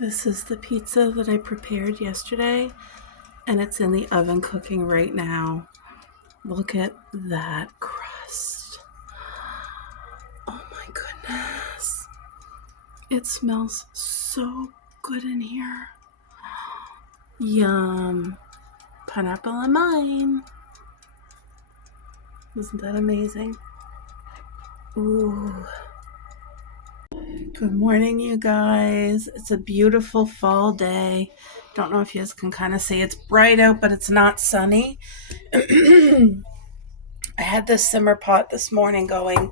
This is the pizza that I prepared yesterday, and it's in the oven cooking right now. Look at that crust. Oh my goodness. It smells so good in here. Yum. Pineapple on mine. Isn't that amazing? Ooh. Good morning, you guys. It's a beautiful fall day. Don't know if you guys can kind of see it's bright out, but it's not sunny. I had this simmer pot this morning going.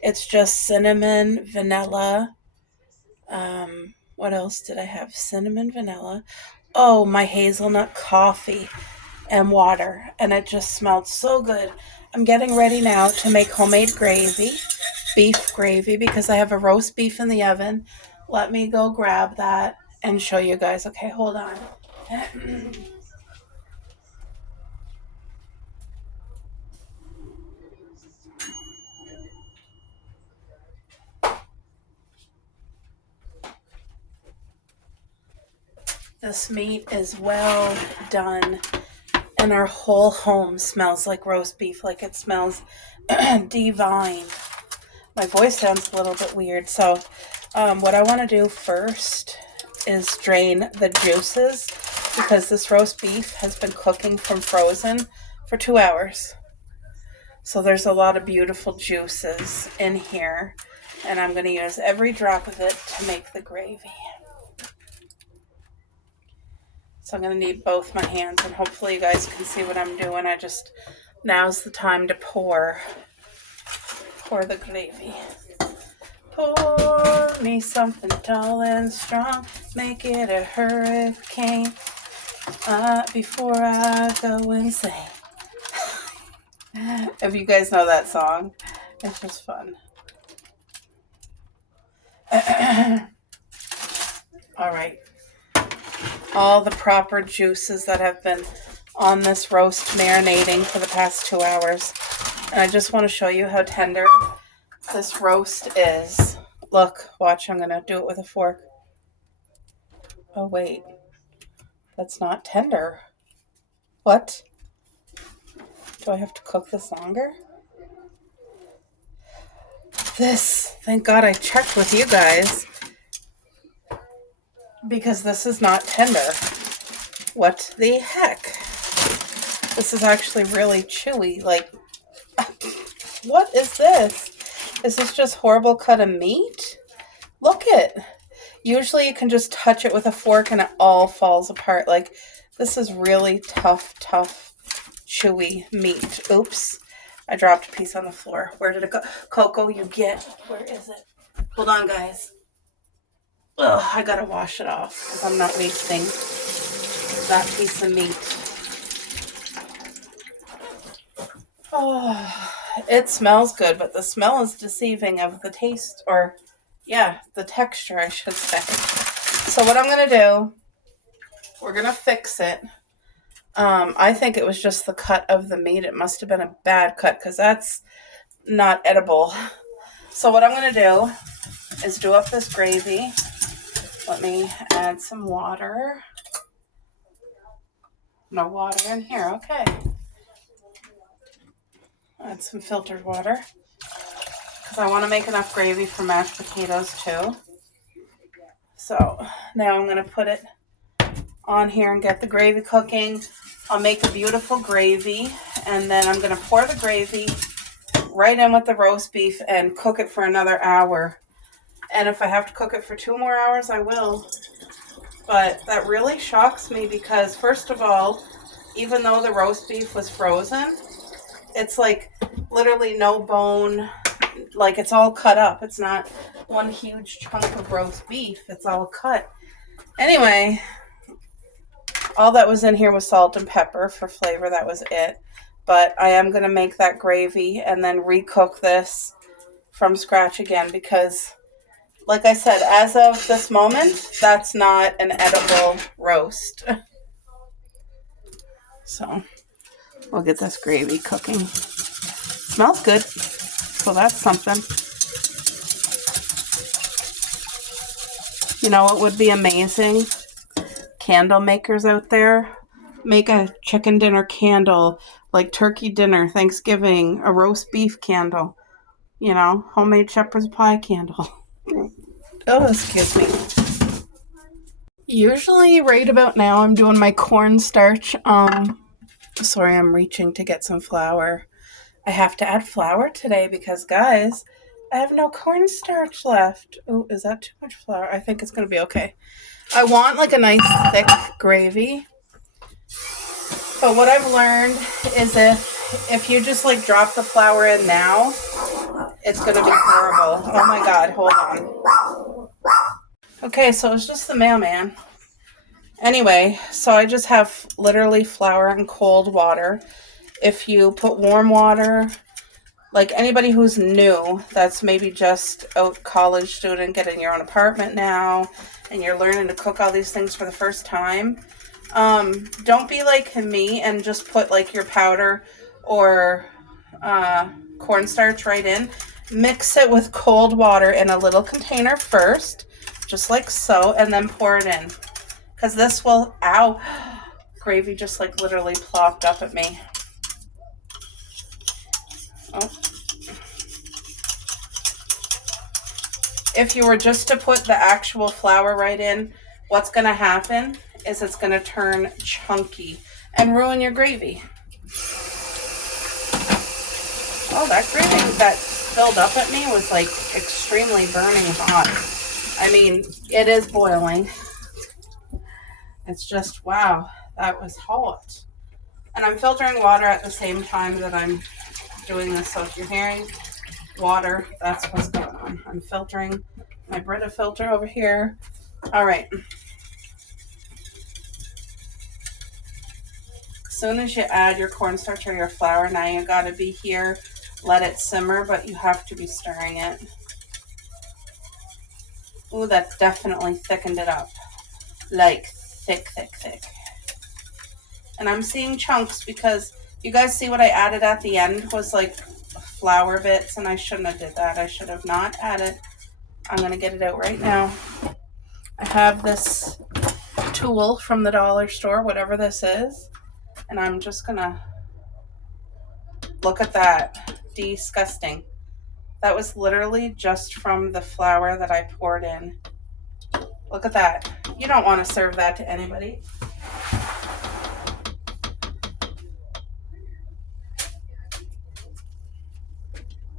It's just cinnamon, vanilla. What else did I have? Cinnamon, vanilla. Oh, my hazelnut coffee and water. And it just smelled so good. I'm getting ready now to make homemade gravy, beef gravy, because I have a roast beef in the oven. Let me go grab that and show you guys. Okay, hold on. This meat is well done, and our whole home smells like roast beef, like it smells divine. My voice sounds a little bit weird, so what I want to do first is drain the juices, because this roast beef has been cooking from frozen for 2 hours. So there's a lot of beautiful juices in here, and I'm going to use every drop of it to make the gravy. So I'm going to need both my hands, and hopefully you guys can see what I'm doing. Now's the time to pour the gravy. Pour me something tall and strong, make it a hurricane, before I go insane. If you guys know that song, it's just fun. All right. All the proper juices that have been on this roast marinating for the past 2 hours. And I just want to show you how tender this roast is. Look, watch, I'm going to do it with a fork. Oh, wait. That's not tender. What? Do I have to cook this longer? Thank God I checked with you guys, because this is not tender. What the heck? This is actually really chewy. Like, what is this? Is this just horrible cut of meat? Look it. Usually you can just touch it with a fork and it all falls apart. Like, this is really tough, chewy meat. Oops. I dropped a piece on the floor. Where did it go? Coco, where is it? Hold on, guys. Ugh, I gotta wash it off because I'm not wasting that piece of meat. Oh, it smells good, but the smell is deceiving of the taste, or the texture, I should say. So what I'm gonna do, we're gonna fix it. I think it was just the cut of the meat. It must have been a bad cut, because that's not edible. So what I'm going to do is do up this gravy. Let me add some water. No water in here. Okay. Add some filtered water, because I want to make enough gravy for mashed potatoes too. So now I'm going to put it on here and get the gravy cooking. I'll make a beautiful gravy, and then I'm going to pour the gravy right in with the roast beef and cook it for another hour. And if I have to cook it for 2 more hours, I will. But that really shocks me, because first of all, even though the roast beef was frozen, it's like literally no bone. Like, it's all cut up. It's not one huge chunk of roast beef. It's all cut. Anyway, all that was in here was salt and pepper for flavor. That was it. But I am going to make that gravy and then recook this from scratch again, because, like I said, as of this moment, that's not an edible roast. So we'll get this gravy cooking. Smells good, so that's something. You know what would be amazing? Candle makers out there. Make a chicken dinner candle, like turkey dinner, Thanksgiving, a roast beef candle. You know, homemade shepherd's pie candle. Oh, excuse me. Usually right about now I'm doing my cornstarch. Sorry, I'm reaching to get some flour. I have to add flour today because, guys, I have no cornstarch left. Oh, is that too much flour? I think it's going to be okay. I want like a nice thick gravy. But what I've learned is if you just like drop the flour in now, it's going to be horrible. Oh my God, hold on. Okay, so it's just the mailman. Anyway, so I just have literally flour and cold water. If you put warm water, like anybody who's new, that's maybe just a college student getting your own apartment now, and you're learning to cook all these things for the first time, don't be like me and just put like your powder or cornstarch right in. Mix it with cold water in a little container first, just like so, and then pour it in. Because this will, ow, gravy just like literally plopped up at me. Oh. If you were just to put the actual flour right in, what's going to happen is it's going to turn chunky and ruin your gravy. Oh, that gravy that filled up at me was like extremely burning hot. I mean, it is boiling. It's just, wow, that was hot. And I'm filtering water at the same time that I'm doing this. So if you're hearing water, that's what's going on. I'm filtering my Brita filter over here. All right. As soon as you add your cornstarch or your flour, now you got to be here. Let it simmer, but you have to be stirring it. Ooh, that definitely thickened it up. Like thick, thick, thick. And I'm seeing chunks because you guys see what I added at the end was like flour bits, and I shouldn't have did that. I should have not added. I'm going to get it out right now. I have this tool from the dollar store, whatever this is, and I'm just going to look at that. Disgusting. That was literally just from the flour that I poured in. Look at that. You don't want to serve that to anybody.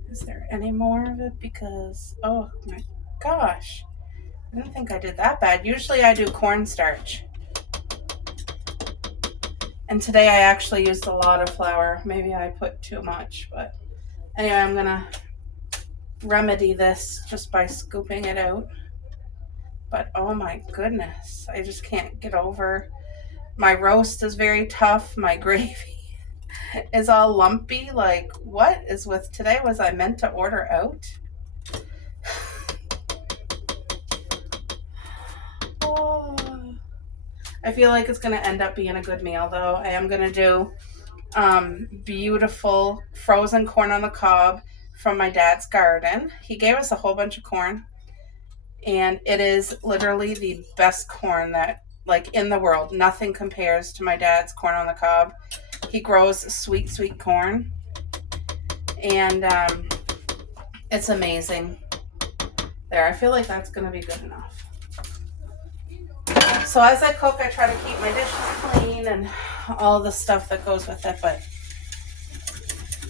Is there any more of it? Because, oh my gosh. I didn't think I did that bad. Usually I do cornstarch. And today I actually used a lot of flour. Maybe I put too much, but anyway, I'm going to remedy this just by scooping it out. But oh my goodness, I just can't get over. My roast is very tough. My gravy is all lumpy. Like, what is with today? Was I meant to order out? Oh. I feel like it's going to end up being a good meal, though. I am going to do beautiful frozen corn on the cob from my dad's garden. He gave us a whole bunch of corn. And it is literally the best corn that, like, in the world. Nothing compares to my dad's corn on the cob. He grows sweet, sweet corn. And it's amazing. There, I feel like that's going to be good enough. So as I cook, I try to keep my dishes clean and all the stuff that goes with it. But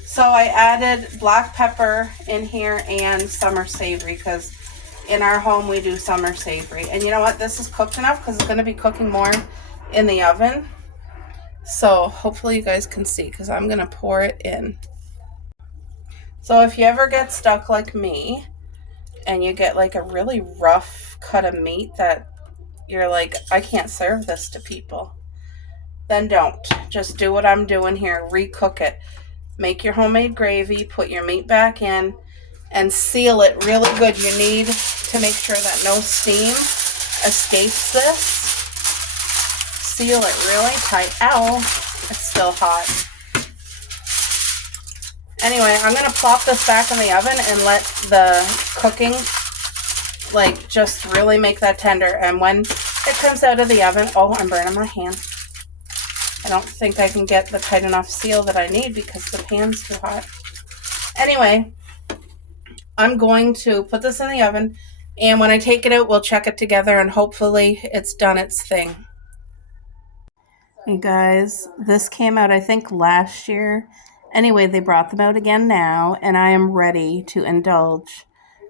so I added black pepper in here and summer savory because in our home, we do summer savory. And you know what? This is cooked enough because it's going to be cooking more in the oven. So hopefully you guys can see because I'm going to pour it in. So if you ever get stuck like me and you get like a really rough cut of meat that you're like, I can't serve this to people, then don't. Just do what I'm doing here. Recook it. Make your homemade gravy. Put your meat back in. And seal it really good. You need to make sure that no steam escapes this. Seal it really tight. Ow, it's still hot. Anyway, I'm going to plop this back in the oven and let the cooking Like, just really make that tender. And when it comes out of the oven, oh, I'm burning my hand. I don't think I can get the tight enough seal that I need because the pan's too hot. Anyway, I'm going to put this in the oven, and when I take it out, we'll check it together, and hopefully it's done its thing. Hey guys, this came out I think last year. Anyway, they brought them out again now, and I am ready to indulge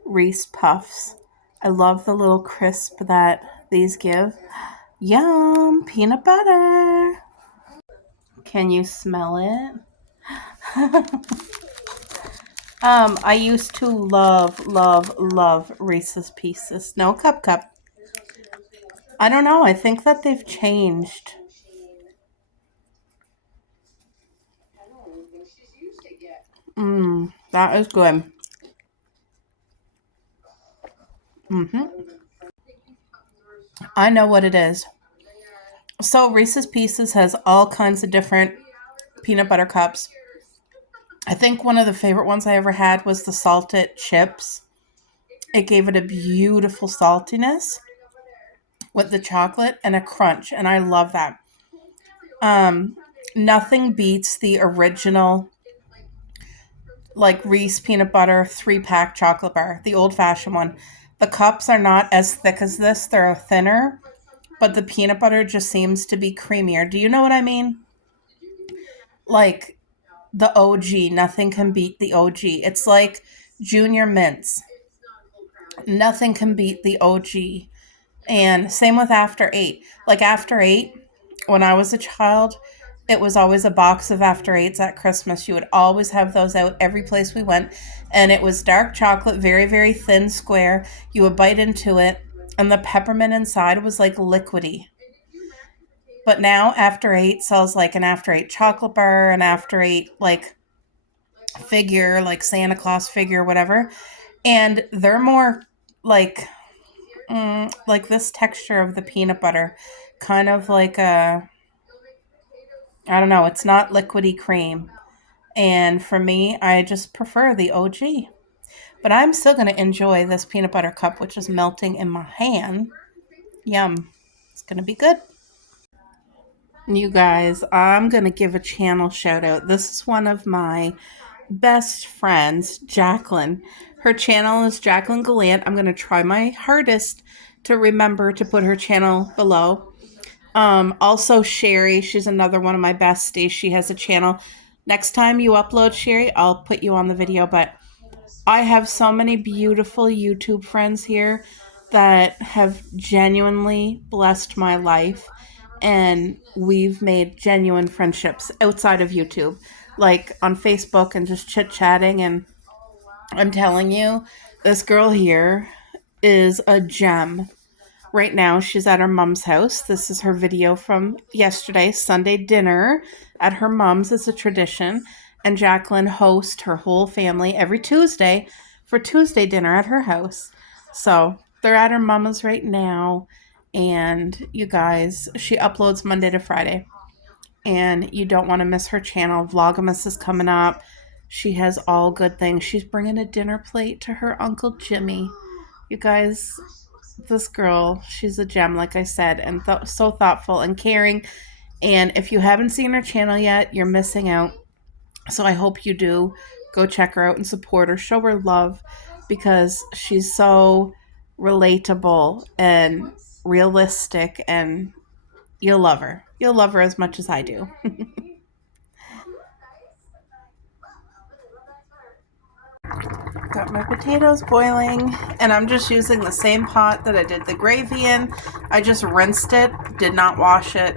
Reese Puffs. I love the little crisp that these give. Yum! Peanut butter! Can you smell it? I used to love Reese's Pieces. No, Cup. I don't know. I think that they've changed. That is good. I know what it is. So Reese's Pieces has all kinds of different peanut butter cups. I think one of the favorite ones I ever had was the salted chips. It gave it a beautiful saltiness with the chocolate and a crunch, and I love that. Nothing beats the original, like, Reese peanut butter 3-pack chocolate bar, the old-fashioned one. The cups are not as thick as this. They're thinner, but the peanut butter just seems to be creamier. Do you know what I mean? Like, the OG, nothing can beat the OG. It's like Junior Mints. Nothing can beat the OG. And same with After 8. Like, After 8, when I was a child, it was always a box of After 8s at Christmas. You would always have those out every place we went. And it was dark chocolate, very, very thin square. You would bite into it, and the peppermint inside was like liquidy. But now After 8 sells like an After 8 chocolate bar, an After 8 like figure, like Santa Claus figure, whatever. And they're more like this texture of the peanut butter, kind of like a, I don't know, it's not liquidy cream. And for me, I just prefer the OG. But I'm still going to enjoy this peanut butter cup, which is melting in my hand. Yum. It's going to be good. You guys, I'm going to give a channel shout out. This is one of my best friends, Jacqueline. Her channel is Jacqueline Gallant. I'm going to try my hardest to remember to put her channel below. Also Sherry, she's another one of my besties. She has a channel. Next time you upload, Sherry, I'll put you on the video. But I have so many beautiful YouTube friends here that have genuinely blessed my life, and we've made genuine friendships outside of YouTube, like on Facebook and just chit-chatting. And I'm telling you, this girl here is a gem. Right now, she's at her mom's house. This is her video from yesterday, Sunday dinner at her mom's. It's a tradition. And Jacqueline hosts her whole family every Tuesday for Tuesday dinner at her house. So they're at her mama's right now. And you guys, she uploads Monday to Friday. And you don't want to miss her channel. Vlogmas is coming up. She has all good things. She's bringing a dinner plate to her Uncle Jimmy. You guys, this girl, she's a gem, like I said, and so thoughtful and caring. And if you haven't seen her channel yet, you're missing out. So I hope you do go check her out and support her, show her love, because she's so relatable and realistic, and you'll love her. You'll love her as much as I do. Got my potatoes boiling, and I'm just using the same pot that I did the gravy in. I just rinsed it, did not wash it.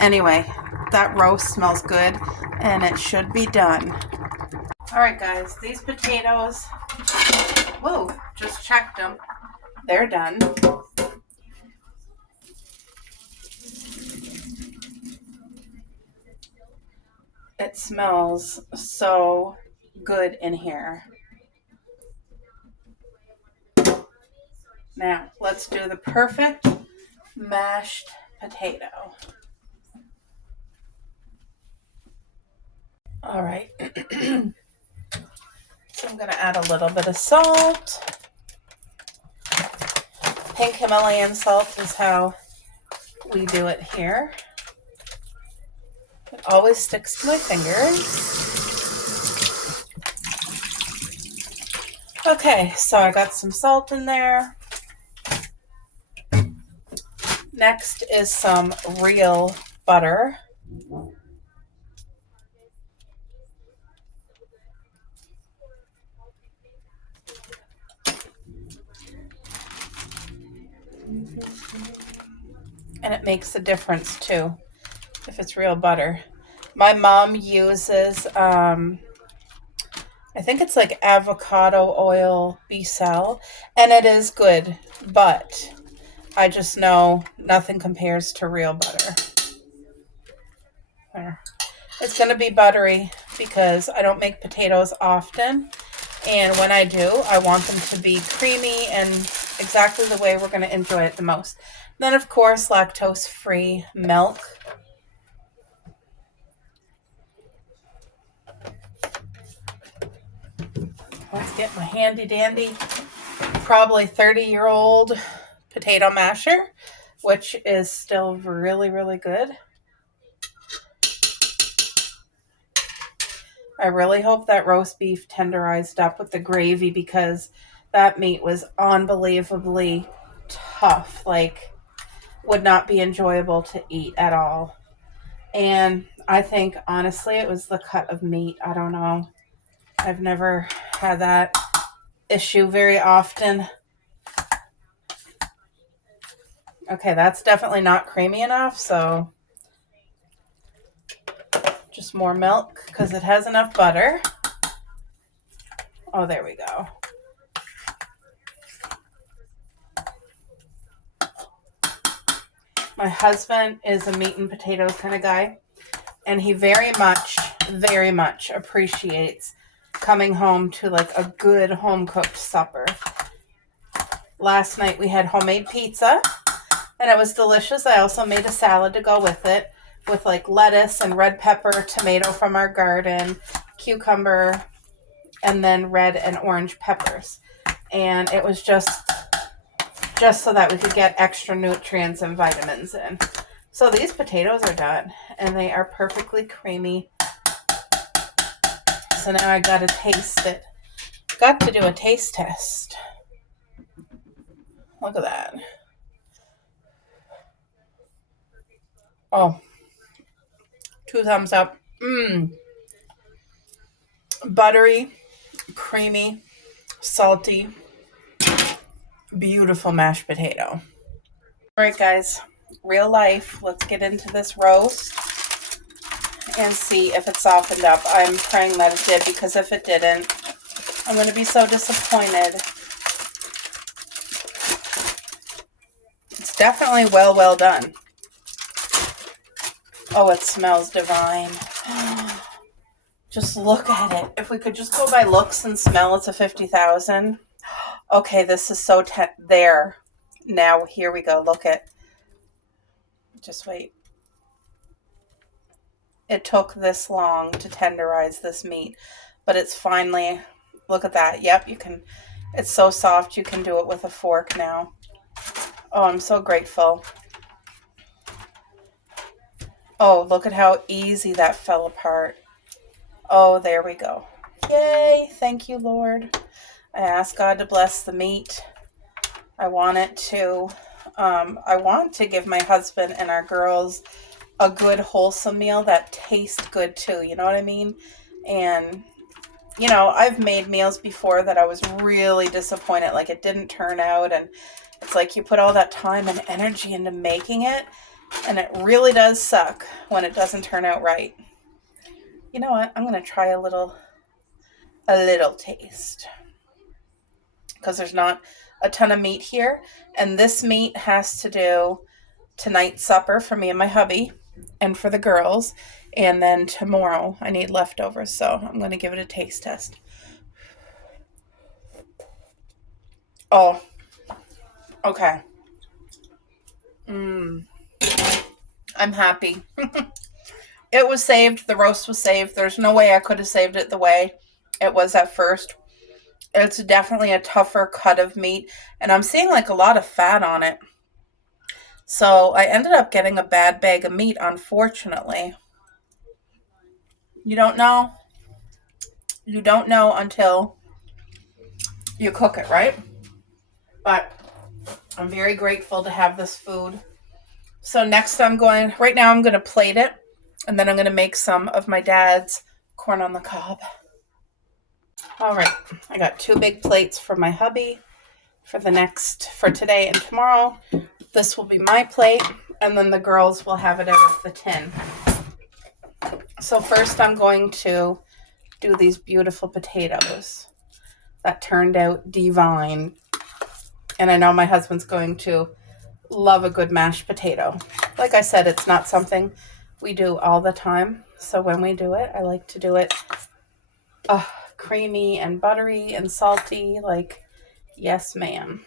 Anyway, that roast smells good, and it should be done. Alright guys, these potatoes, whoa, just checked them. They're done. It smells so good in here. Now, let's do the perfect mashed potato. All right. So I'm going to add a little bit of salt. Pink Himalayan salt is how we do it here. It always sticks to my fingers. Okay, so I got some salt in there. Next is some real butter. And it makes a difference too, if it's real butter. My mom uses, I think it's like avocado oil Becel, and it is good, but I just know nothing compares to real butter. There. It's going to be buttery because I don't make potatoes often, and when I do, I want them to be creamy and exactly the way we're going to enjoy it the most. Then, of course, lactose-free milk. Let's get my handy-dandy, probably 30-year-old potato masher, which is still really, really good. I really hope that roast beef tenderized up with the gravy because that meat was unbelievably tough. Like, would not be enjoyable to eat at all. And I think, honestly, it was the cut of meat. I don't know. I've never had that issue very often. Okay, that's definitely not creamy enough, so just more milk because it has enough butter. Oh, there we go. My husband is a meat and potatoes kind of guy, and he very much appreciates coming home to like a good home-cooked supper. Last night we had homemade pizza, and it was delicious. I also made a salad to go with it, with like lettuce and red pepper, tomato from our garden, cucumber, and then red and orange peppers. And it was just so that we could get extra nutrients and vitamins in. So these potatoes are done, and they are perfectly creamy. So now I got to taste it. Got to do a taste test. Look at that. Oh, 2 thumbs up. Buttery, creamy, salty, beautiful mashed potato. All right, guys, real life. Let's get into this roast and see if it softened up. I'm praying that it did, because if it didn't, I'm going to be so disappointed. It's definitely well done. Oh, it smells divine. Just look at it. If we could just go by looks and smell, it's a 50,000. Okay, this is so there. Now, here we go. Look at. Just wait. It took this long to tenderize this meat, but it's finally, look at that. Yep, you can, it's so soft you can do it with a fork now. Oh, I'm so grateful. Oh, look at how easy that fell apart. Oh, there we go. Yay, thank you, Lord. I ask God to bless the meat. I want to give my husband and our girls a good wholesome meal that tastes good too, you know what I mean? And you know, I've made meals before that I was really disappointed, like it didn't turn out, and it's like you put all that time and energy into making it, and it really does suck when it doesn't turn out right. You know what? I'm going to try a little taste, because there's not a ton of meat here, and this meat has to do tonight's supper for me and my hubby and for the girls, and then tomorrow I need leftovers, so I'm going to give it a taste test. Oh, okay. I'm happy. It was saved. The roast was saved. There's no way I could have saved it the way it was at first. It's definitely a tougher cut of meat, and I'm seeing like a lot of fat on it. So I ended up getting a bad bag of meat, unfortunately. You don't know. You don't know until you cook it, right? But I'm very grateful to have this food. So next right now I'm going to plate it, and then I'm going to make some of my dad's corn on the cob. All right, I got 2 big plates for my hubby for today and tomorrow. This will be my plate, and then the girls will have it out of the tin. So first I'm going to do these beautiful potatoes that turned out divine. And I know my husband's going to love a good mashed potato. Like I said, it's not something we do all the time. So when we do it, I like to do it creamy and buttery and salty. Like, yes, ma'am.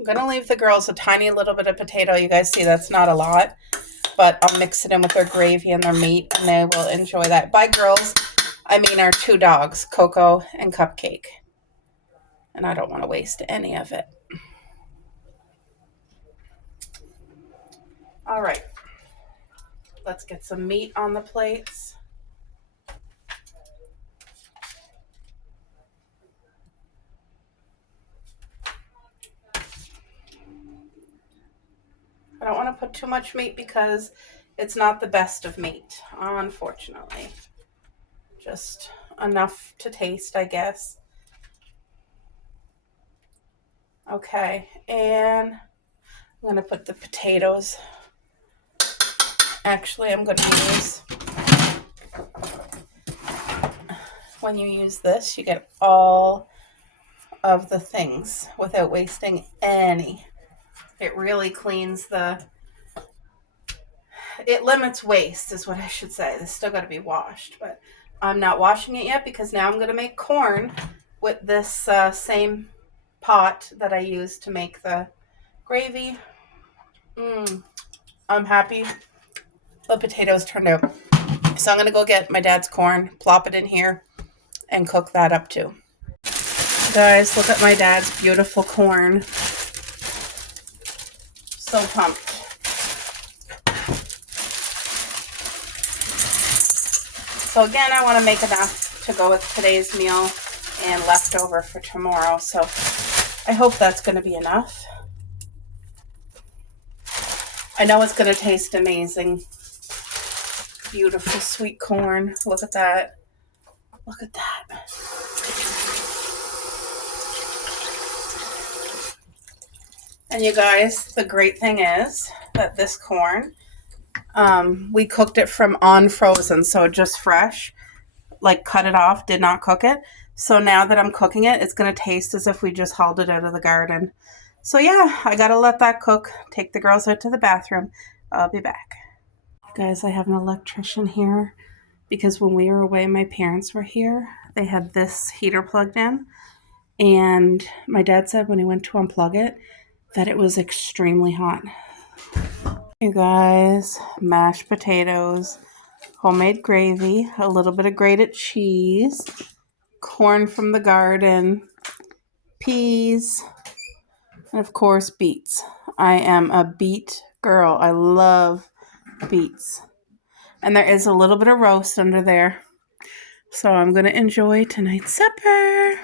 I'm going to leave the girls a tiny little bit of potato. You guys see that's not a lot, but I'll mix it in with their gravy and their meat, and they will enjoy that. By girls, I mean our 2 dogs, Coco and Cupcake. And I don't want to waste any of it. All right. Let's get some meat on the plates. I don't want to put too much meat because it's not the best of meat, unfortunately. Just enough to taste, I guess. Okay, and I'm going to put the potatoes. Actually, I'm going to use, when you use this, you get all of the things without wasting any. It really cleans it limits waste is what I should say. It's still got to be washed, but I'm not washing it yet because now I'm going to make corn with this same pot that I used to make the gravy. I'm happy the potatoes turned out. So I'm going to go get my dad's corn, plop it in here, and cook that up too. Guys, look at my dad's beautiful corn. So pumped. So again, I want to make enough to go with today's meal and leftover for tomorrow. So I hope that's going to be enough. I know it's going to taste amazing. Beautiful sweet corn. Look at that. Look at that. And you guys, the great thing is that this corn, we cooked it from unfrozen, so just fresh, like cut it off, did not cook it. So now that I'm cooking it, it's going to taste as if we just hauled it out of the garden. So yeah, I got to let that cook, take the girls out to the bathroom. I'll be back. Guys, I have an electrician here because when we were away, my parents were here. They had this heater plugged in, and my dad said when he went to unplug it that it was extremely hot. You guys, mashed potatoes, homemade gravy, a little bit of grated cheese, corn from the garden, peas, and of course beets. I am a beet girl. I love beets. And there is a little bit of roast under there. So I'm going to enjoy tonight's supper.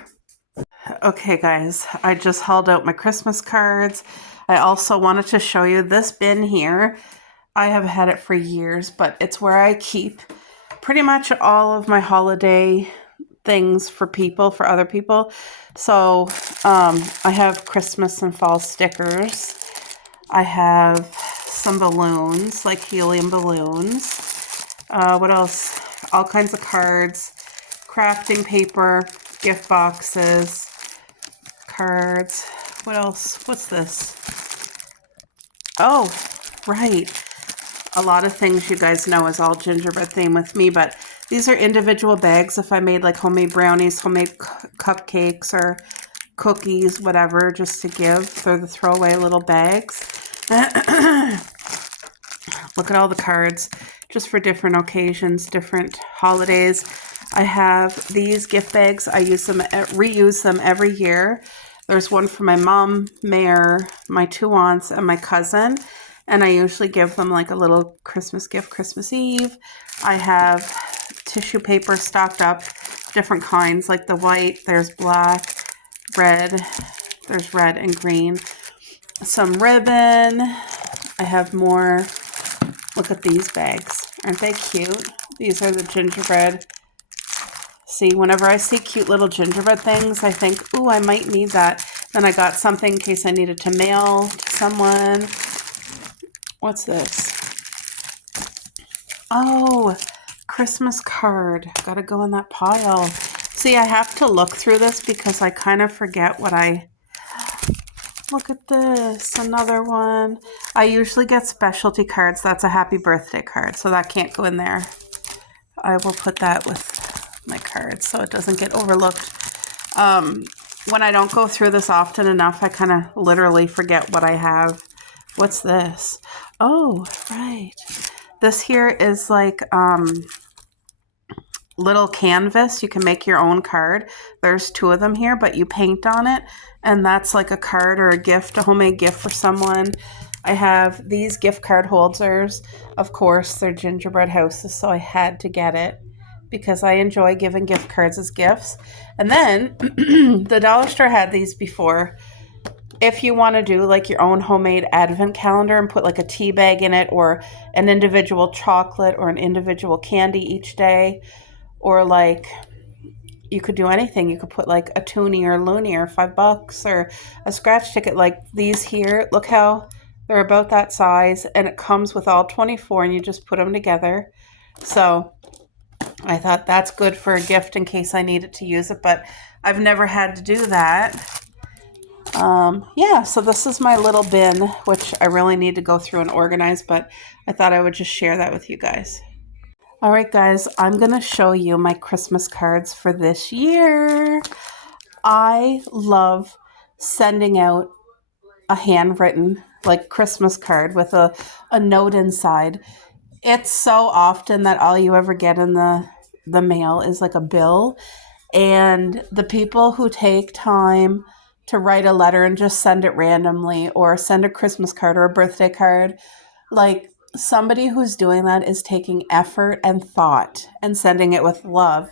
Okay, guys, I just hauled out my Christmas cards. I also wanted to show you this bin here. I have had it for years, but it's where I keep pretty much all of my holiday things for other people. So I have Christmas and fall stickers. I have some balloons, like helium balloons. What else? All kinds of cards, crafting paper, gift boxes, cards. What else? What's this? Oh, right. A lot of things you guys know is all gingerbread theme with me, but these are individual bags if I made like homemade brownies, homemade cupcakes, or cookies, whatever, just to give. They're the throwaway little bags. Look at all the cards, just for different occasions, different holidays. I have these gift bags. I reuse them every year. There's one for my mom, Mayor, my 2 aunts, and my cousin. And I usually give them like a little Christmas gift, Christmas Eve. I have tissue paper stocked up, different kinds, like the white, there's black, red, there's red and green. Some ribbon. I have more. Look at these bags. Aren't they cute? These are the gingerbread. See, whenever I see cute little gingerbread things, I think, ooh, I might need that. Then I got something in case I needed to mail to someone. What's this? Oh, Christmas card. Gotta go in that pile. See, I have to look through this because I kind of forget what I... Look at this, another one. I usually get specialty cards. That's a happy birthday card, so that can't go in there. I will put that with my cards so it doesn't get overlooked. When I don't go through this often enough, I kind of literally forget what I have. What's this? Oh, right. This here is like little canvas. You can make your own card. There's 2 of them here, but you paint on it, and that's like a card or a gift, a homemade gift for someone. I have these gift card holders. Of course, they're gingerbread houses, so I had to get it because I enjoy giving gift cards as gifts. And then the dollar store had these before. If you want to do like your own homemade advent calendar and put like a tea bag in it, or an individual chocolate or an individual candy each day, or like you could do anything. You could put like a toonie or loony or $5 or a scratch ticket like these here. Look how they're about that size, and it comes with all 24, and you just put them together. So I thought that's good for a gift in case I needed to use it, but I've never had to do that. Yeah, so this is my little bin, which I really need to go through and organize, but I thought I would just share that with you guys. All right, guys, I'm going to show you my Christmas cards for this year. I love sending out a handwritten like Christmas card with a note inside. It's so often that all you ever get in the mail is like a bill, and the people who take time to write a letter and just send it randomly, or send a Christmas card or a birthday card, like somebody who's doing that is taking effort and thought and sending it with love.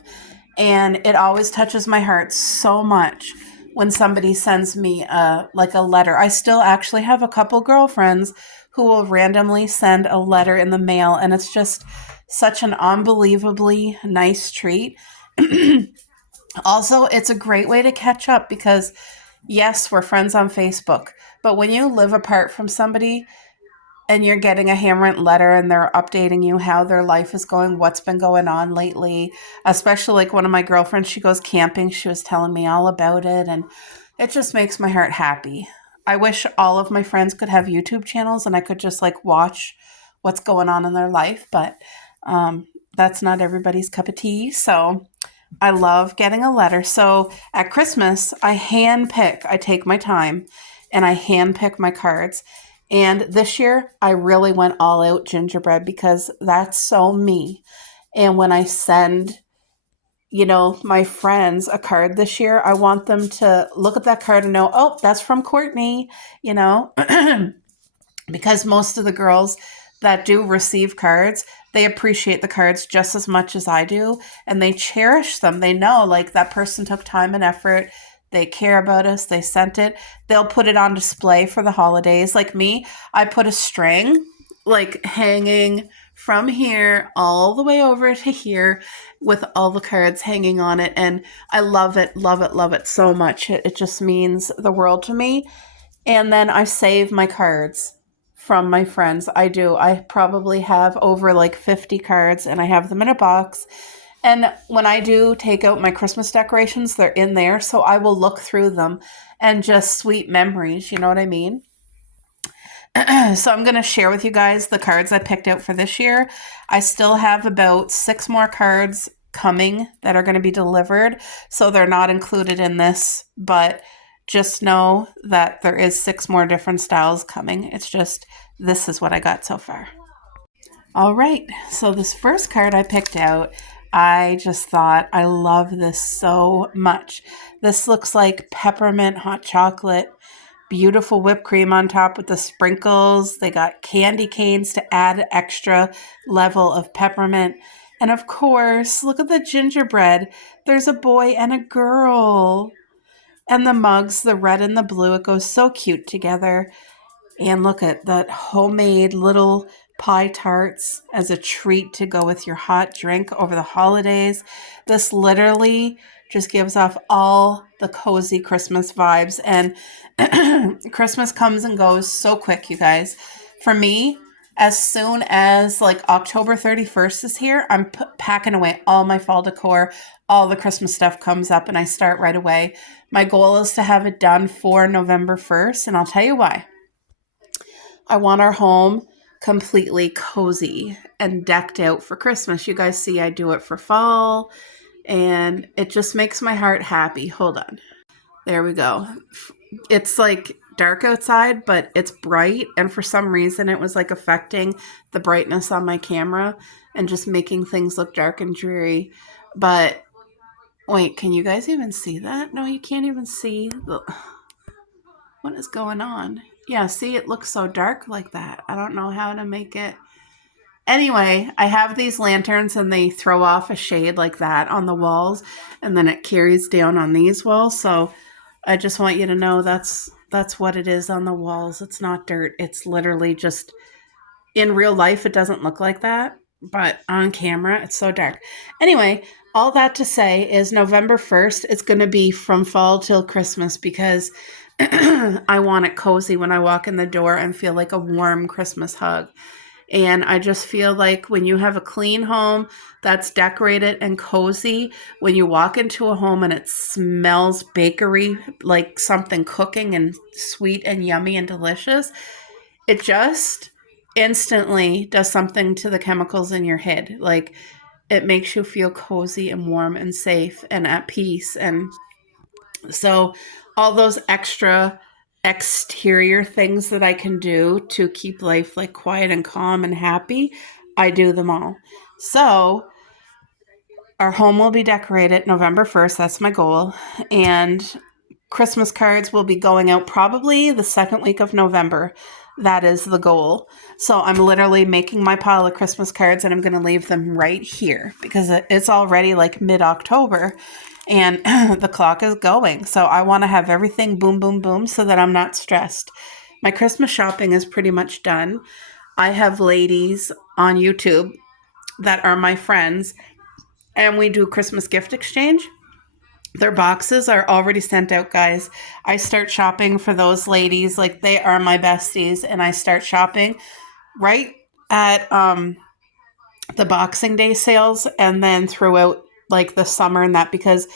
And it always touches my heart so much when somebody sends me like a letter. I still actually have a couple girlfriends who will randomly send a letter in the mail, and it's just such an unbelievably nice treat. Also, it's a great way to catch up because, yes, we're friends on Facebook, but when you live apart from somebody and you're getting a handwritten letter and they're updating you how their life is going, what's been going on lately, especially like one of my girlfriends, she goes camping. She was telling me all about it, and it just makes my heart happy. I wish all of my friends could have YouTube channels and I could just like watch what's going on in their life, but that's not everybody's cup of tea. So I love getting a letter. So at Christmas, I take my time and I handpick my cards. And this year, I really went all out gingerbread because that's so me. And when I send, my friends a card this year, I want them to look at that card and know, oh, that's from Courtney, because most of the girls that do receive cards, they appreciate the cards just as much as I do, and they cherish them. They know like that person took time and effort. They care about us. They sent it. They'll put it on display for the holidays. Like me, I put a string like hanging from here all the way over to here with all the cards hanging on it. And I love it, love it, love it so much. It just means the world to me. And then I save my cards from my friends. I do. I probably have over like 50 cards, and I have them in a box. And when I do take out my Christmas decorations, they're in there. So I will look through them and just sweet memories. You know what I mean? So I'm going to share with you guys the cards I picked out for this year. I still have about 6 more cards coming that are going to be delivered. So they're not included in this, but just know that there is 6 more different styles coming. It's just, this is what I got so far. All right, so this first card I picked out, I just thought, I love this so much. This looks like peppermint hot chocolate, beautiful whipped cream on top with the sprinkles. They got candy canes to add extra level of peppermint. And of course, look at the gingerbread. There's a boy and a girl. And the mugs, the red and the blue, it goes so cute together. And look at that homemade little pie tarts as a treat to go with your hot drink over the holidays. This literally just gives off all the cozy Christmas vibes. And Christmas comes and goes so quick, you guys. For me, as soon as like October 31st is here, I'm packing away all my fall decor. All the Christmas stuff comes up and I start right away. My goal is to have it done for November 1st, and I'll tell you why. I want our home completely cozy and decked out for Christmas. You guys see I do it for fall, and it just makes my heart happy. Hold on. There we go. It's like dark outside, but it's bright, and for some reason it was like affecting the brightness on my camera and just making things look dark and dreary. But wait, can you guys even see that? No, you can't even see. What is going on? Yeah, see, it looks so dark like that. I don't know how to make it. Anyway, I have these lanterns and they throw off a shade like that on the walls, and then it carries down on these walls. So I just want you to know that's what it is on the walls. It's not dirt. It's literally just, in real life, it doesn't look like that, but on camera, it's so dark. Anyway, all that to say is November 1st, it's going to be from fall till Christmas because I want it cozy when I walk in the door and feel like a warm Christmas hug. And I just feel like when you have a clean home that's decorated and cozy, when you walk into a home and it smells bakery, like something cooking and sweet and yummy and delicious, it just instantly does something to the chemicals in your head. Like, it makes you feel cozy and warm and safe and at peace. And so all those extra exterior things that I can do to keep life like quiet and calm and happy, I do them all. So our home will be decorated November 1st. That's my goal. And Christmas cards will be going out probably the second week of November. That is the goal. So I'm literally making my pile of Christmas cards and I'm going to leave them right here because it's already like mid-October and the clock is going. So I want to have everything boom, boom, boom so that I'm not stressed. My Christmas shopping is pretty much done. I have ladies on YouTube that are my friends and we do Christmas gift exchange. Their boxes are already sent out, guys. I start shopping for those ladies. Like, they are my besties. And I start shopping right at the Boxing Day sales and then throughout like the summer and that, because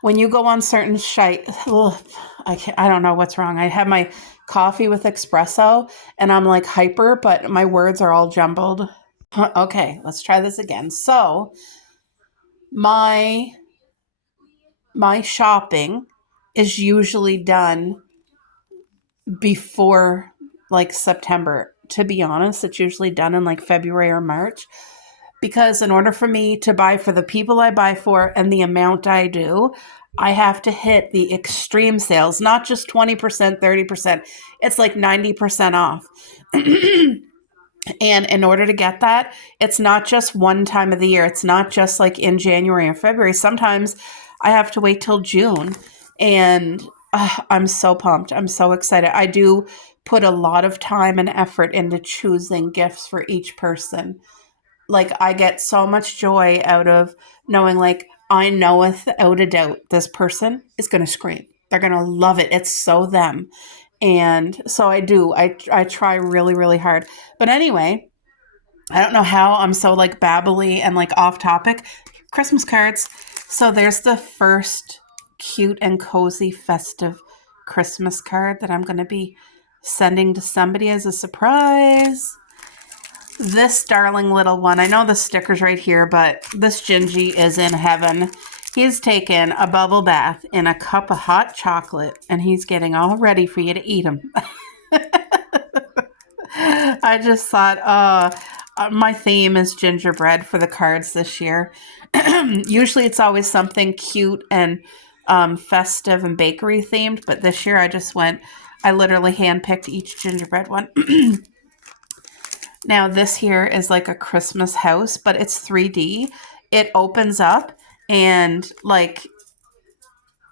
when you go on certain I don't know what's wrong. I have my coffee with espresso and I'm like hyper, but my words are all jumbled. Okay, let's try this again. So my shopping is usually done before like September. To be honest, it's usually done in like February or March, because in order for me to buy for the people I buy for and the amount I do, I have to hit the extreme sales, not just 20%, 30%. It's like 90% off. And in order to get that, it's not just one time of the year. It's not just like in January or February. Sometimes I have to wait till June. And I'm so pumped. I'm so excited. I do put a lot of time and effort into choosing gifts for each person. Like, I get so much joy out of knowing, like, I know without a doubt this person is going to scream. They're going to love it. It's so them. And so I do. I try really, really hard. But anyway, I don't know how I'm so like babbly and like off topic. Christmas cards. So there's the first cute and cozy festive Christmas card that I'm going to be sending to somebody as a surprise. This darling little one. I know the sticker's right here, but this Gingy is in heaven. He's taken a bubble bath in a cup of hot chocolate, and he's getting all ready for you to eat him. I just thought, my theme is gingerbread for the cards this year. Usually it's always something cute and festive and bakery themed, but this year I literally handpicked each gingerbread one. Now this here is like a Christmas house, but it's 3D. It opens up and like,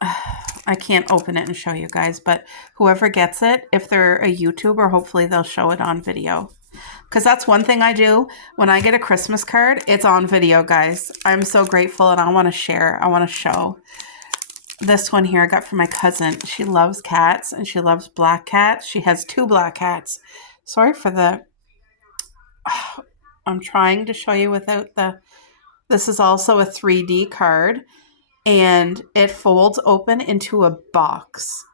I can't open it and show you guys, but whoever gets it, if they're a YouTuber, hopefully they'll show it on video. Because that's one thing I do when I get a Christmas card, it's on video, guys. I'm so grateful and I want to share. I want to show. This one here I got from my cousin. She loves cats and she loves black cats. She has 2 black cats. Sorry for the... I'm trying to show you without the... This is also a 3D card. And it folds open into a box.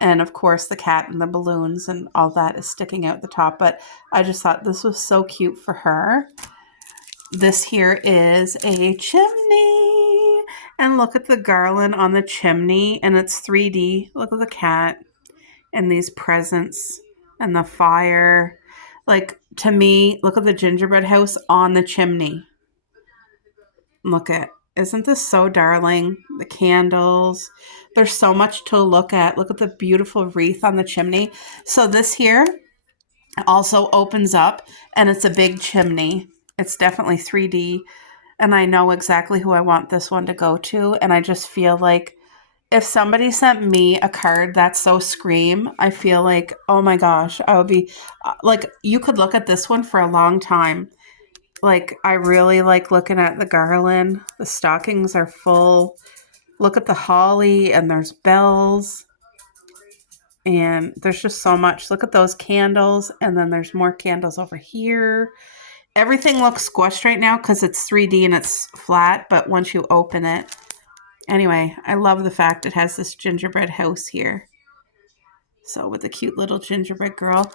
And of course, the cat and the balloons and all that is sticking out the top. But I just thought this was so cute for her. This here is a chimney. And look at the garland on the chimney. And it's 3D. Look at the cat and these presents and the fire. Like, to me, look at the gingerbread house on the chimney. Look at, isn't this so darling? The candles. There's so much to look at. Look at the beautiful wreath on the chimney. So this here also opens up and it's a big chimney. It's definitely 3D. And I know exactly who I want this one to go to. And I just feel like if somebody sent me a card that's so Scream, I feel like, oh my gosh, I would be like, you could look at this one for a long time. Like, I really like looking at the garland. The stockings are full. Look at the holly and there's bells. And there's just so much. Look at those candles. And then there's more candles over here. Everything looks squished right now because it's 3D and it's flat. But once you open it. Anyway, I love the fact it has this gingerbread house here. So with the cute little gingerbread girl.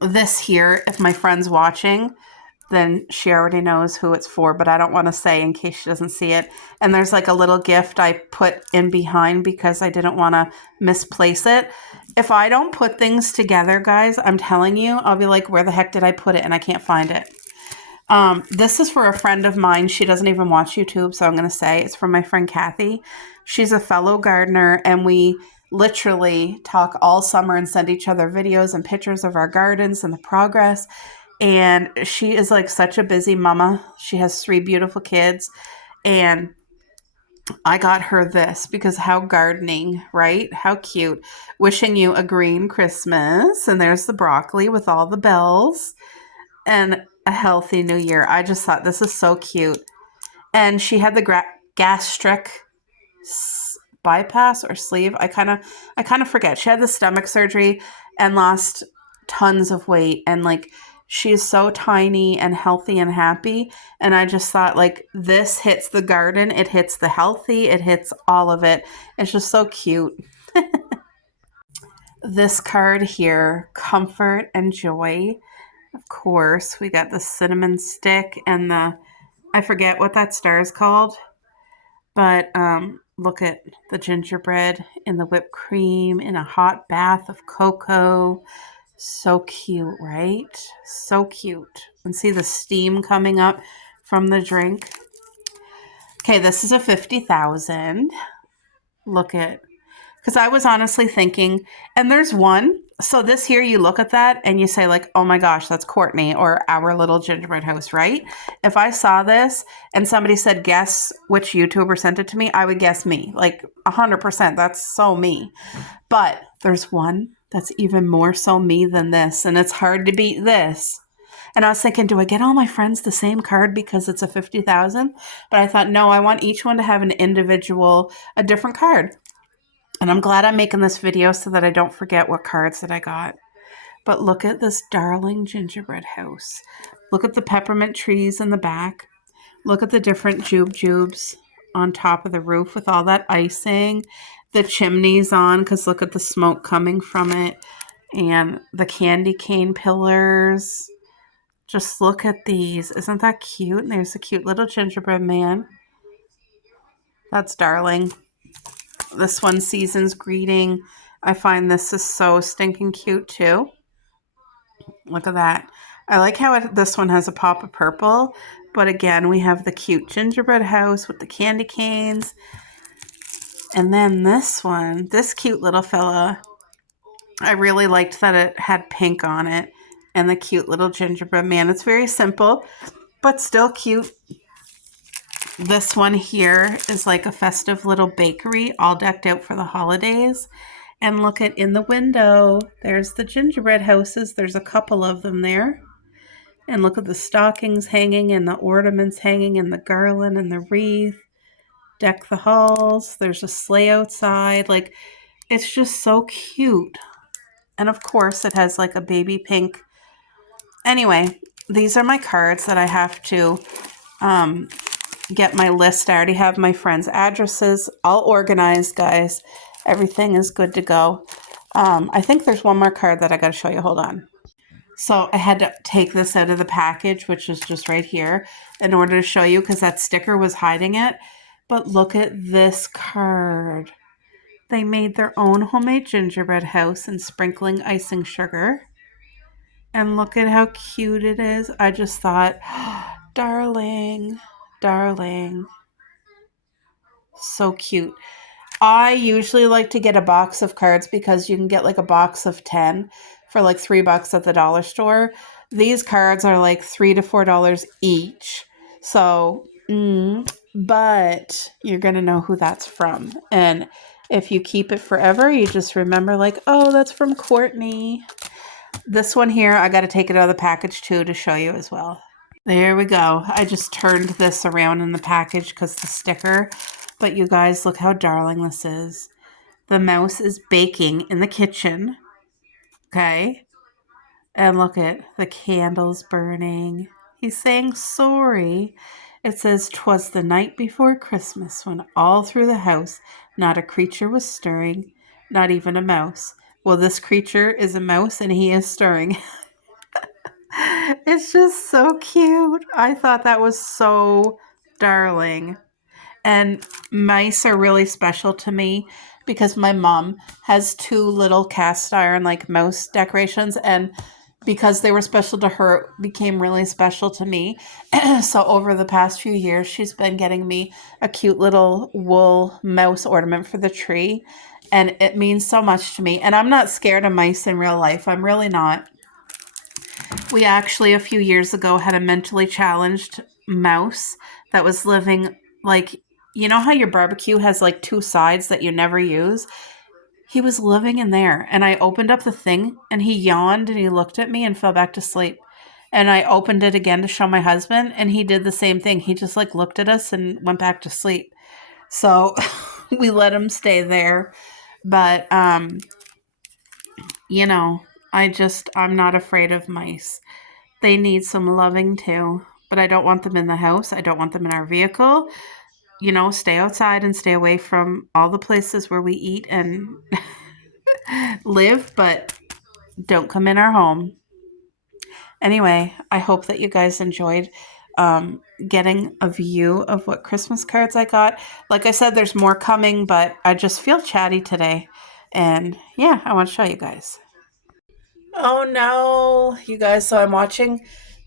This here, if my friend's watching, then she already knows who it's for, but I don't want to say in case she doesn't see it. And there's like a little gift I put in behind because I didn't want to misplace it. If I don't put things together, guys, I'm telling you, I'll be like, where the heck did I put it? And I can't find it. This is for a friend of mine. She doesn't even watch YouTube, so I'm going to say it's from my friend Kathy. She's a fellow gardener, and we literally talk all summer and send each other videos and pictures of our gardens and the progress. And she is like such a busy mama. She has 3 beautiful kids. And I got her this because how gardening, right? How cute. Wishing you a green Christmas. And there's the broccoli with all the bells. And a healthy new year. I just thought this is so cute. And she had the gastric bypass or sleeve. I kind of forget. She had the stomach surgery and lost tons of weight. And like, she's so tiny and healthy and happy. And I just thought, like, this hits the garden. It hits the healthy. It hits all of it. It's just so cute. This card here, comfort and joy. Of course, we got the cinnamon stick and I forget what that star is called. But look at the gingerbread in the whipped cream in a hot bath of cocoa. So cute, right? So cute. And see the steam coming up from the drink. Okay, this is a 50,000. Look at, because I was honestly thinking, and there's one. So this here, you look at that and you say like, oh my gosh, that's Courtney or our little gingerbread house, right? If I saw this and somebody said, guess which YouTuber sent it to me, I would guess me, like 100%. That's so me. But there's one that's even more so me than this. And it's hard to beat this. And I was thinking, do I get all my friends the same card because it's a 50,000? But I thought, no, I want each one to have an individual, a different card. And I'm glad I'm making this video so that I don't forget what cards that I got. But look at this darling gingerbread house. Look at the peppermint trees in the back. Look at the different jubes on top of the roof with all that icing. The chimney's on because look at the smoke coming from it. And the candy cane pillars. Just look at these. Isn't that cute? And there's a cute little gingerbread man. That's darling. This one, Season's Greeting. I find this is so stinking cute too. Look at that. I like how this one has a pop of purple. But again, we have the cute gingerbread house with the candy canes. And then this one, this cute little fella, I really liked that it had pink on it and the cute little gingerbread man. It's very simple, but still cute. This one here is like a festive little bakery all decked out for the holidays. And look at in the window, there's the gingerbread houses. There's a couple of them there. And look at the stockings hanging and the ornaments hanging and the garland and the wreath. Deck the halls. There's a sleigh outside. Like, it's just so cute. And of course, it has like a baby pink. Anyway, these are my cards that I have to get my list. I already have my friends' addresses all organized, guys. Everything is good to go. I think there's one more card that I got to show you. Hold on. So I had to take this out of the package, which is just right here, in order to show you because that sticker was hiding it. But look at this card. They made their own homemade gingerbread house and sprinkling icing sugar. And look at how cute it is. I just thought, oh, darling, darling. So cute. I usually like to get a box of cards because you can get like a box of 10 for like $3 at the dollar store. These cards are like $3 to $4 each. So, but you're going to know who that's from. And if you keep it forever, you just remember like, oh, that's from Courtney. This one here, I got to take it out of the package too to show you as well. There we go. I just turned this around in the package because the sticker. But you guys, look how darling this is. The mouse is baking in the kitchen. Okay? And look at the candles burning. He's saying sorry. It says, "'Twas the night before Christmas when all through the house not a creature was stirring, not even a mouse." Well, this creature is a mouse and he is stirring. It's just so cute. I thought that was so darling. And mice are really special to me because my mom has 2 little cast iron like mouse decorations, and because they were special to her, it became really special to me. So over the past few years, she's been getting me a cute little wool mouse ornament for the tree, and it means so much to me. And I'm not scared of mice in real life. I'm really not. We actually, a few years ago, had a mentally challenged mouse that was living like, you know how your barbecue has like 2 sides that you never use? He was living in there, and I opened up the thing and he yawned and he looked at me and fell back to sleep. And I opened it again to show my husband and he did the same thing. He just like looked at us and went back to sleep. So we let him stay there. But, you know, I'm not afraid of mice. They need some loving too, but I don't want them in the house. I don't want them in our vehicle. You know, stay outside and stay away from all the places where we eat and live, but don't come in our home. Anyway, I hope that you guys enjoyed getting a view of what Christmas cards I got. Like I said, there's more coming, but I just feel chatty today. And yeah, I want to show you guys. Oh no, you guys, so I'm watching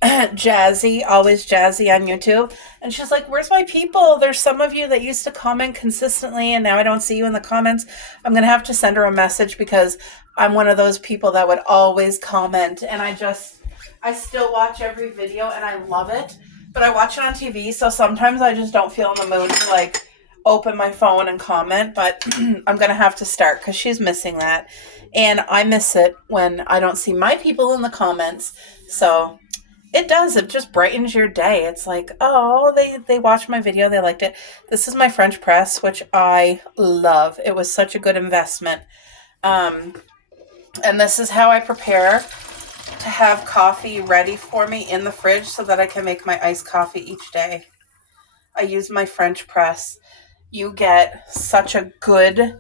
Jazzy, always Jazzy on YouTube, and she's like, "Where's my people? There's some of you that used to comment consistently and now I don't see you in the comments." I'm gonna have to send her a message because I'm one of those people that would always comment, and I still watch every video and I love it, but I watch it on TV, so sometimes I just don't feel in the mood to like open my phone and comment, but I'm gonna have to start because she's missing that. And I miss it when I don't see my people in the comments. So it does. It just brightens your day. It's like, oh, they watched my video. They liked it. This is my French press, which I love. It was such a good investment. And this is how I prepare to have coffee ready for me in the fridge so that I can make my iced coffee each day. I use my French press. You get such a good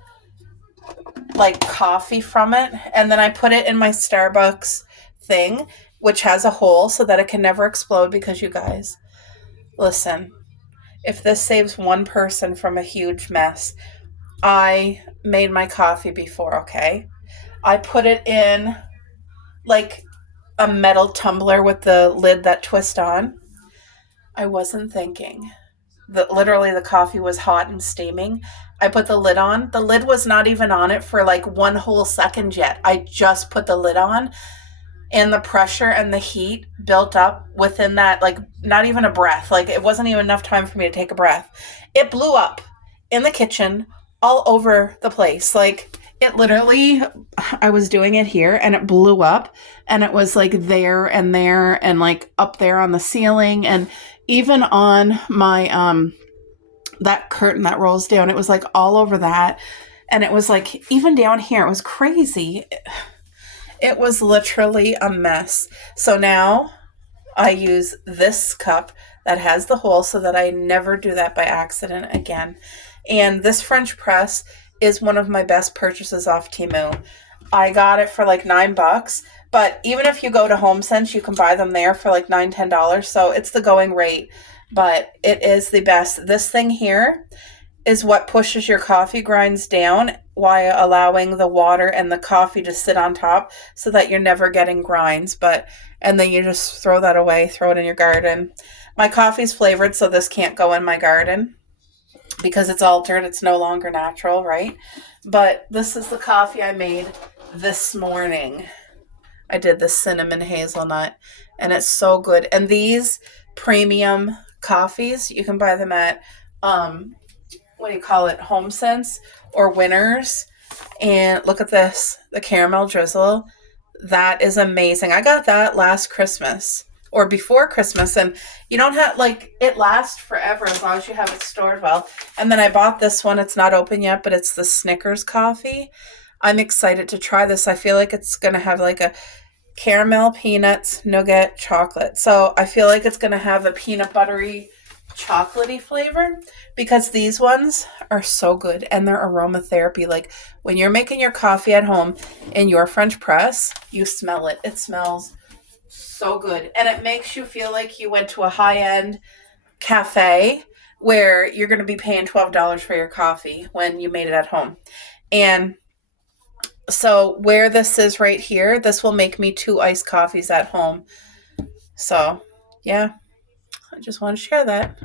like coffee from it, and then I put it in my Starbucks thing, which has a hole so that it can never explode, because you guys, listen, if this saves one person from a huge mess, I made my coffee before, okay? I put it in like a metal tumbler with the lid that twists on. I wasn't thinking. Literally the coffee was hot and steaming. I put the lid on. The lid was not even on it for like one whole second yet. I just put the lid on and the pressure and the heat built up within that, like not even a breath. Like it wasn't even enough time for me to take a breath. It blew up in the kitchen all over the place. Like it literally, I was doing it here and it blew up and it was like there and like up there on the ceiling and even on my that curtain that rolls down, it was like all over that. And it was like even down here, it was crazy. It was literally a mess. So now I use this cup that has the hole so that I never do that by accident again. And this French press is one of my best purchases off Temu. I got it for like $9, but even if you go to HomeSense, you can buy them there for like $9, $10. So it's the going rate, but it is the best. This thing here is what pushes your coffee grinds down while allowing the water and the coffee to sit on top so that you're never getting grinds. And then you just throw that away, throw it in your garden. My coffee's flavored, so this can't go in my garden because it's altered. It's no longer natural, right? But this is the coffee I made this morning. I did the cinnamon hazelnut, and it's so good. And these premium coffees, you can buy them at HomeSense or Winners. And look at this, the caramel drizzle. That is amazing. I got that last Christmas or before Christmas, and you don't have, like, it lasts forever as long as you have it stored well. And then I bought this one. It's not open yet, but it's the Snickers coffee. I'm excited to try this. I feel like it's going to have like a caramel, peanuts, nougat, chocolate. So I feel like it's going to have a peanut buttery, chocolatey flavor because these ones are so good and they're aromatherapy. Like when you're making your coffee at home in your French press, you smell it. It smells so good. And it makes you feel like you went to a high-end cafe where you're going to be paying $12 for your coffee when you made it at home. And so where this is right here, this will make me 2 iced coffees at home. So, yeah, I just want to share that.